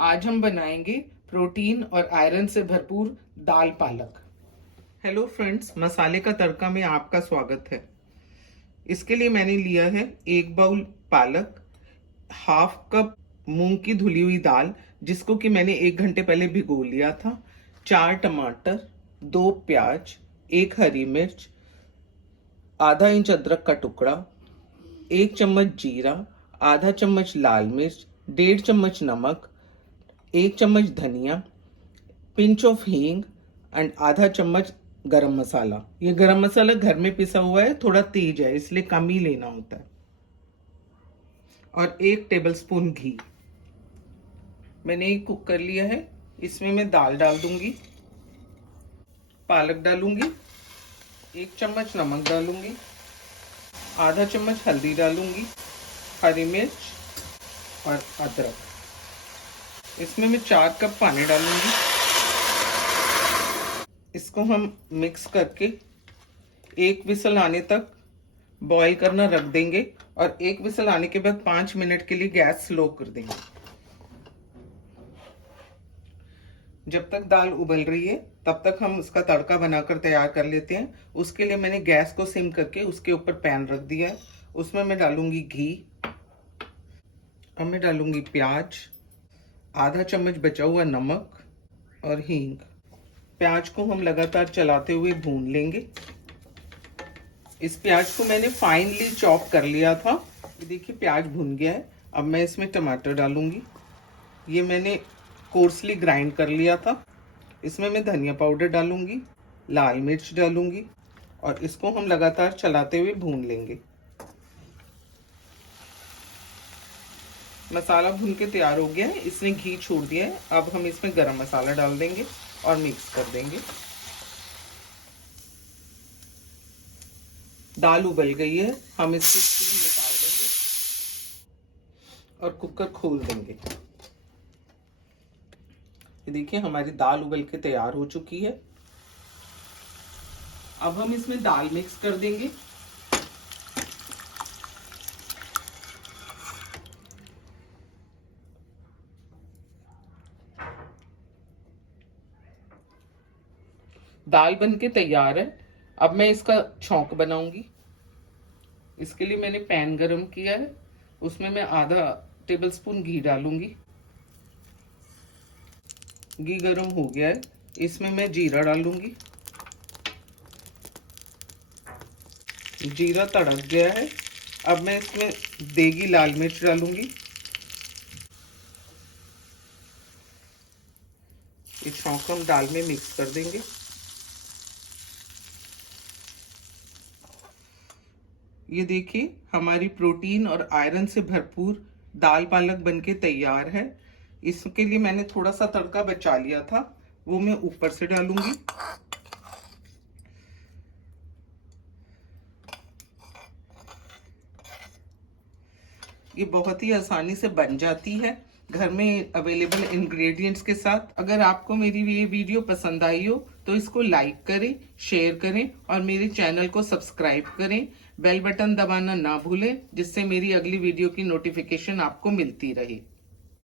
आज हम बनाएंगे प्रोटीन और आयरन से भरपूर दाल पालक। हेलो फ्रेंड्स, मसाले का तड़का में आपका स्वागत है। इसके लिए मैंने लिया है 1 बाउल पालक, हाफ कप मूंग की धुली हुई दाल जिसको कि मैंने 1 घंटे पहले भिगो लिया था, 4 टमाटर, 2 प्याज, 1 हरी मिर्च, आधा इंच अदरक का टुकड़ा, 1 चम्मच जीरा, आधा चम्मच लाल मिर्च, 1.5 चम्मच नमक, 1 चम्मच धनिया, पिंच ऑफ हींग एंड आधा चम्मच गरम मसाला। ये गरम मसाला घर में पिसा हुआ है, थोड़ा तेज है इसलिए कम ही लेना होता है। और 1 टेबलस्पून घी। मैंने एक कुकर लिया है, इसमें मैं दाल डाल दूंगी, पालक डालूंगी, 1 चम्मच नमक डालूंगी, आधा चम्मच हल्दी डालूंगी, हरी मिर्च और अदरक। इसमें मैं 4 कप पानी डालूंगी। इसको हम मिक्स करके 1 विसल आने तक बॉईल करना रख देंगे और 1 विसल आने के बाद 5 मिनट के लिए गैस स्लो कर देंगे। जब तक दाल उबल रही है तब तक हम उसका तड़का बनाकर तैयार कर लेते हैं। उसके लिए मैंने गैस को सिम करके उसके ऊपर पैन रख दिया है। उसमें मैं डालूंगी घी, अब मैं डालूंगी प्याज, आधा चम्मच बचा हुआ नमक और हींग। प्याज को हम लगातार चलाते हुए भून लेंगे। इस प्याज को मैंने फाइनली चॉप कर लिया था। ये देखिए प्याज भुन गया है। अब मैं इसमें टमाटर डालूंगी। ये मैंने कोर्सली ग्राइंड कर लिया था। इसमें मैं धनिया पाउडर डालूंगी, लाल मिर्च डालूंगी और इसको हम लगातार चलाते हुए भून लेंगे। मसाला भून के तैयार हो गया है, इसने घी छोड़ दिया है। अब हम इसमें गरम मसाला डाल देंगे और मिक्स कर देंगे। दाल उबल गई है, हम इसकी स्टीम निकाल देंगे और कुकर खोल देंगे। ये देखिए हमारी दाल उबल के तैयार हो चुकी है। अब हम इसमें दाल मिक्स कर देंगे। दाल बन के तैयार है। अब मैं इसका छौंक बनाऊंगी। इसके लिए मैंने पैन गरम किया है, उसमें मैं आधा टेबलस्पून घी डालूंगी। घी गरम हो गया है, इसमें मैं जीरा डालूंगी। जीरा तड़क गया है, अब मैं इसमें देगी लाल मिर्च डालूंगी। ये छौंक हम दाल में मिक्स कर देंगे। ये देखिए हमारी प्रोटीन और आयरन से भरपूर दाल पालक बनके तैयार है। इसके लिए मैंने थोड़ा सा तड़का बचा लिया था, वो मैं ऊपर से डालूंगी। ये बहुत ही आसानी से बन जाती है घर में अवेलेबल इंग्रेडिएंट्स के साथ। अगर आपको मेरी ये वीडियो पसंद आई हो तो इसको लाइक करें, शेयर करें और मेरे चैनल को सब्सक्राइब करें। बेल बटन दबाना ना भूलें जिससे मेरी अगली वीडियो की नोटिफिकेशन आपको मिलती रहे।